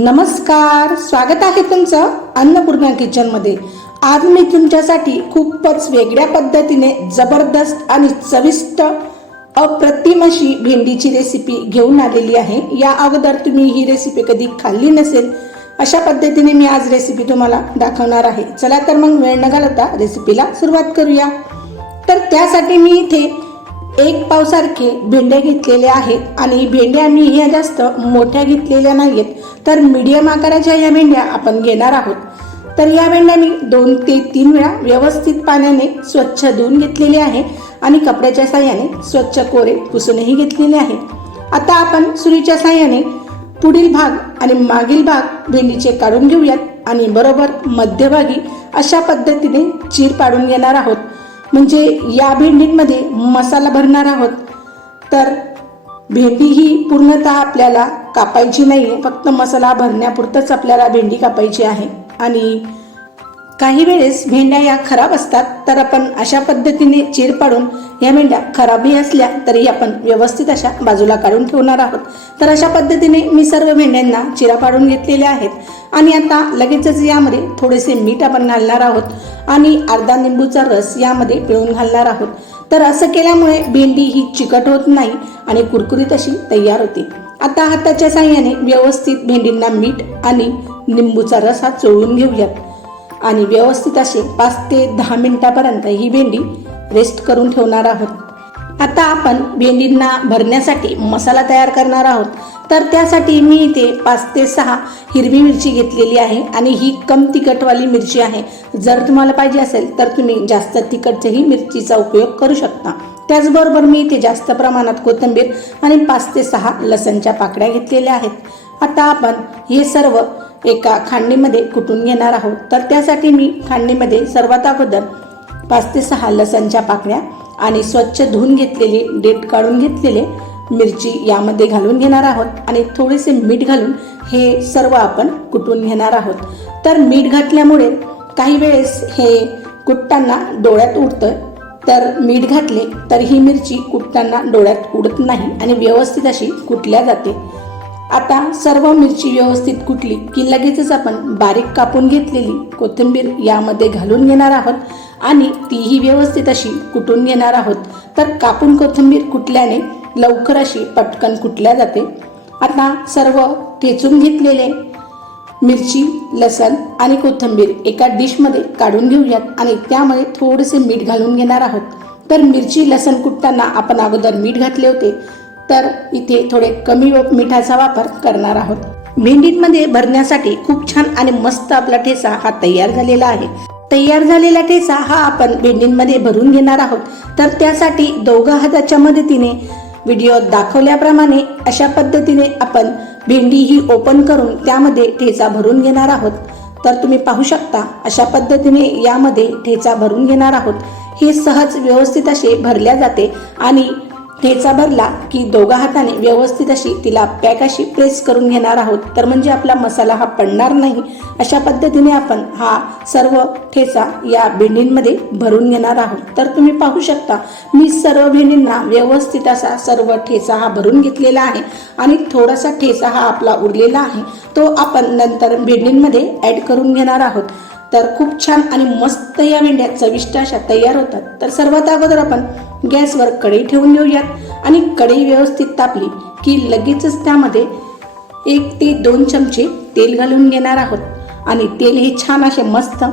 नमस्कार स्वागत आहे तुमचं अन्नपूर्णा किचनमध्ये आज मी तुमच्यासाठी खूपच वेगळ्या पद्धतीने जबरदस्त आणि चविष्ट अप्रतिम अशी भेंडीची रेसिपी घेऊन आलेली आहे. या अगोदर तुम्ही ही रेसिपी कधी खाल्ली नसेल अशा पद्धतीने मी आज रेसिपी तुम्हाला दाखवणार आहे. चला तर मग वेळ न घालवता रेसिपीला सुरुवात करूया. तर त्यासाठी मी इथे एक पावसारखे भेंड्या घेतलेल्या आहेत आणि भेंड्या मी ह्या जास्त मोठ्या घेतलेल्या नाहीत तर मीडियम आकाराच्या ह्या भेंड्या आपण घेणार आहोत. तर या भेंड्या मी दोन ते तीन वेळा व्यवस्थित पाण्याने स्वच्छ धुवून घेतलेले आहे आणि कपड्याच्या साह्याने स्वच्छ कोरे पुसूनही घेतलेले आहे. आता आपण सुरीच्या साह्याने पुढील भाग आणि मागील भाग भेंडीचे काढून घेऊयात आणि बरोबर मध्यभागी अशा पद्धतीने चीर पाडून घेणार आहोत. म्हणजे या भेंडींमध्ये मसाला भरणार आहोत. तर भेंडी ही पूर्णतः आपल्याला कापायची नाही फक्त मसाला भरण्यापुरतंच आपल्याला भेंडी कापायची आहे. आणि काही वेळेस भेंड्या या खराब असतात तर आपण अशा पद्धतीने चीर पाडून या भेंड्या खराबही असल्या तरी आपण व्यवस्थित अशा बाजूला काढून ठेवणार आहोत. तर अशा पद्धतीने मी सर्व भेंड्यांना चिरा पाडून घेतलेल्या आहेत. आणि आता लगेचच यामध्ये थोडेसे मीठ आपण घालणार आहोत आणि अर्धा निंबूचा रस यामध्ये पिळून घालणार आहोत. तर असं केल्यामुळे भेंडी ही चिकट होत नाही आणि कुरकुरीत अशी तयार होते. आता हाताच्या साह्याने व्यवस्थित भेंडींना मीठ आणि निंबूचा रस हा चोळून घेऊयात. आणि व्यवस्थित असे पाच ते दहा मिनिटापर्यंत ही भेंडी रेस्ट करून ठेवणार आहोत. आता आपण भेंडींना भरण्यासाठी मसाला तयार करणार आहोत. तर त्यासाठी मी इथे पाच ते सहा हिरवी मिरची घेतलेली आहे आणि ही कम तिखटवाली मिरची आहे. जर तुम्हाला पाहिजे असेल तर तुम्ही जास्त तिखटच्याही मिरचीचा उपयोग करू शकता. त्याचबरोबर मी इथे जास्त प्रमाणात कोथिंबीर आणि पाच ते सहा लसणच्या पाकड्या घेतलेल्या आहेत. आता आपण हे सर्व एका खांडीमध्ये कुटून घेणार आहोत. तर त्यासाठी मी खांडीमध्ये सर्वात अगोदर पाच ते सहा लसणच्या पाकळ्या आणि स्वच्छ धुवून घेतलेली डेट काढून घेतलेले मिरची यामध्ये घालून घेणार आहोत. आणि थोडेसे मीठ घालून हे सर्व आपण कुटून घेणार आहोत. तर मीठ घातल्यामुळे काही वेळेस हे कुटताना डोळ्यात उडतं. तर मीठ घातले तर ही मिरची कुटताना डोळ्यात उडत नाही आणि व्यवस्थित अशी कुटल्या जाते. आता सर्व मिरची व्यवस्थित कुटली की लगेचच आपण बारीक कापून घेतलेली कोथिंबीर यामध्ये घालून घेणार आहोत आणि तीही व्यवस्थित अशी कुटून घेणार आहोत. तर कापून कोथिंबीर कुटल्याने लवकर अशी पटकन कुटल्या जाते. आता सर्व ठेचून घेतलेले मिरची लसण आणि कोथिंबीर एका डिशमध्ये काढून घेऊयात आणि त्यामध्ये थोडेसे मीठ घालून घेणार आहोत. तर मिरची लसण कुटताना आपण अगोदर मीठ घातले होते. तर इथे थोडे कमी मिठाचा वापर करणार आहोत. भेंडींमध्ये भरण्यासाठी खूप छान आणि मस्त आपला ठेचा हा तयार झालेला आहे. तयार झालेला ठेचा हा आपण भेंडींमध्ये भरून घेणार आहोत. तर त्यासाठी दोघा हाताच्या मदतीने व्हिडिओ दाखवल्याप्रमाणे अशा पद्धतीने आपण भेंडी ही ओपन करून त्यामध्ये ठेचा भरून घेणार आहोत. तर तुम्ही पाहू शकता अशा पद्धतीने यामध्ये ठेचा भरून घेणार आहोत. हे सहज व्यवस्थित असे भरल्या जाते आणि ठेचा भरला की दोघा हाताने व्यवस्थित अशी तिला पॅकाशी प्रेस करून घेणार आहोत. तर म्हणजे आपला मसाला हा पडणार नाही. अशा पद्धतीने आपण हा सर्व ठेचा या भेंडींमध्ये भरून घेणार आहोत. तर तुम्ही पाहू शकता मी सर्व भेंडींना व्यवस्थित असा सर्व ठेचा हा भरून घेतलेला आहे आणि थोडासा ठेचा हा आपला उरलेला आहे. तो आपण नंतर भेंडींमध्ये ॲड करून घेणार आहोत. तर खूप छान आणि मस्त या भेंड्या चविष्ट अशा तयार होतात. तर सर्वात अगोदर आपण गॅसवर कढई ठेवून घेऊयात आणि कढई व्यवस्थित तापली की लगेचच त्यामध्ये एक ते दोन चमचे तेल घालून घेणार आहोत. आणि तेल हे छान असे मस्त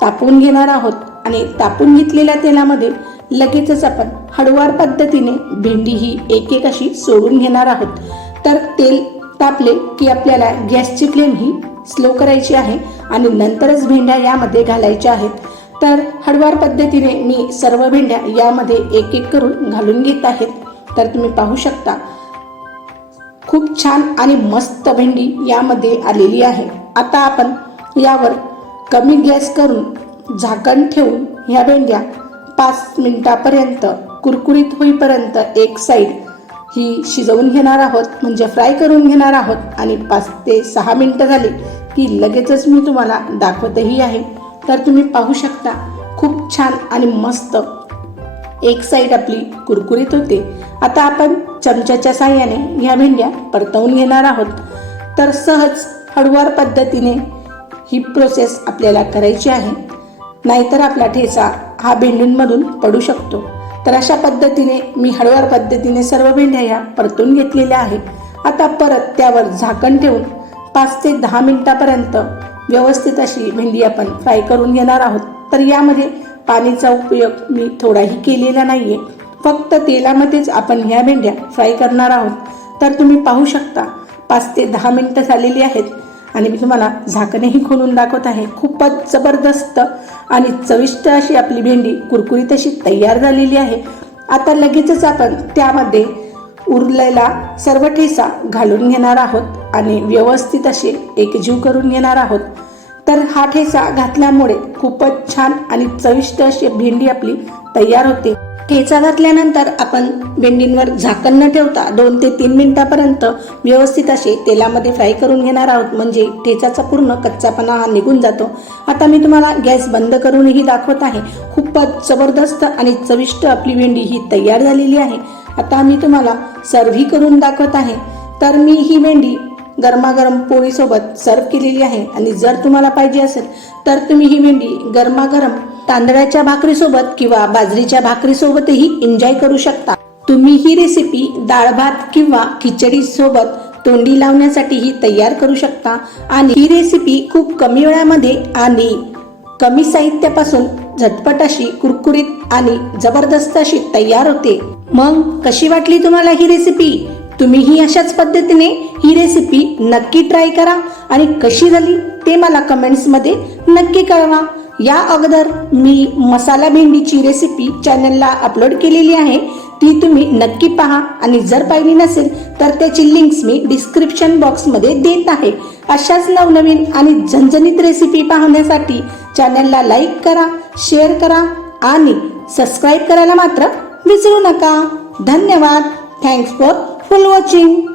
तापवून घेणार आहोत. आणि तापून घेतलेल्या तेलामध्ये लगेचच आपण हळुवार पद्धतीने भेंडी ही एक एक अशी सोडून घेणार आहोत. तर तेल तापले की आपल्याला गॅसची फ्लेम ही स्लो करायची आहे. आणि नंतरच भेंड्या यामध्ये घालायच्या आहेत. तर हळवार पद्धतीने मी सर्व भेंड्या यामध्ये एक एक करून घालून घेत आहेत. तर तुम्ही पाहू शकता खूप छान आणि मस्त भेंडी यामध्ये आलेली आहे. आता आपण यावर कमी गॅस करून झाकण ठेवून ह्या भेंड्या पाच मिनिटापर्यंत कुरकुरीत होईपर्यंत एक साईड ही शिजवून घेणार आहोत म्हणजे फ्राय करून घेणार आहोत. आणि पाच ते सहा मिनटं झाली की लगेचच मी तुम्हाला दाखवतही आहे. तर तुम्ही पाहू शकता खूप छान आणि मस्त. एक साईड आपली कुरकुरीत होते. आता आपण चमच्याच्या साह्याने ह्या भेंड्या परतवून घेणार आहोत. तर सहज हळुवार पद्धतीने ही प्रोसेस आपल्याला करायची आहे. नाहीतर आपला ठेचा हा भेंडींमधून पडू शकतो. तर अशा पद्धतीने मी हळुवार पद्धतीने सर्व भेंड्या ह्या परतून घेतलेल्या आहे आता परत त्यावर झाकण ठेवून पाच ते दहा मिनिटापर्यंत व्यवस्थित अशी भेंडी आपण फ्राय करून घेणार आहोत. तर यामध्ये पाणीचा उपयोग मी थोडाही केलेला नाही आहे फक्त तेलामध्येच आपण ह्या भेंड्या फ्राय करणार आहोत. तर तुम्ही पाहू शकता पाच ते दहा मिनटं झालेली आहेत आणि मी तुम्हाला झाकणेही खोलून दाखवत आहे. खूपच जबरदस्त आणि चविष्ट अशी आपली भेंडी कुरकुरीत अशी तयार झालेली आहे. आता लगेचच आपण त्यामध्ये उरलेला सर्व ठेसा घालून घेणार आहोत आणि व्यवस्थित असे एकजीव करून घेणार आहोत. तर हा ठेचा घातल्यामुळे खूपच छान आणि चविष्ट अशी भेंडी आपली तयार होते. ठेचा घातल्यानंतर आपण भेंडींवर झाकण न ठेवता दोन ते तीन मिनिटापर्यंत व्यवस्थित असे तेलामध्ये फ्राय करून घेणार आहोत. म्हणजे ठेचाचा पूर्ण कच्चापणा हा निघून जातो. आता मी तुम्हाला गॅस बंद करूनही दाखवत आहे. खूपच जबरदस्त आणि चविष्ट आपली भेंडी ही तयार झालेली आहे. आता मी तुम्हाला सर्व्ही करून दाखवत आहे. तर मी ही भेंडी गरमागरम पोळीसोबत सर्व केलेली आहे. आणि जर तुम्हाला पाहिजे असेल तर तुम्ही ही भेंडी गरमागरम तांदळाच्या भाकरीसोबत किंवा बाजरीच्या भाकरीसोबतही एन्जॉय करू शकता. तुम्ही ही रेसिपी डाळ भात किंवा खिचडी सोबत तोंडी लावण्यासाठीही तयार करू शकता. आणि ही रेसिपी खूप कमी वेळामध्ये आणि कमी साहित्यापासून झटपट अशी कुरकुरीत आणि जबरदस्त अशी तयार होते. मग कशी वाटली तुम्हाला ही रेसिपी तुम्हीही अशाच पद्धतीने ही रेसिपी नक्की ट्राय करा आणि कशी झाली ते मला कमेंट्समध्ये नक्की कळवा. या अगोदर मी मसाला भेंडीची रेसिपी चॅनलला अपलोड केलेली आहे. ती तुम्ही नक्की पहा आणि जर पाहिली नसेल तर त्याची लिंक्स मी डिस्क्रिप्शन बॉक्समध्ये देत आहे. अशाच नवनवीन आणि झणझणीत रेसिपी पाहण्यासाठी चॅनलला लाईक करा शेअर करा आणि सबस्क्राईब करायला मात्र विसरू नका. धन्यवाद. Thanks for full watching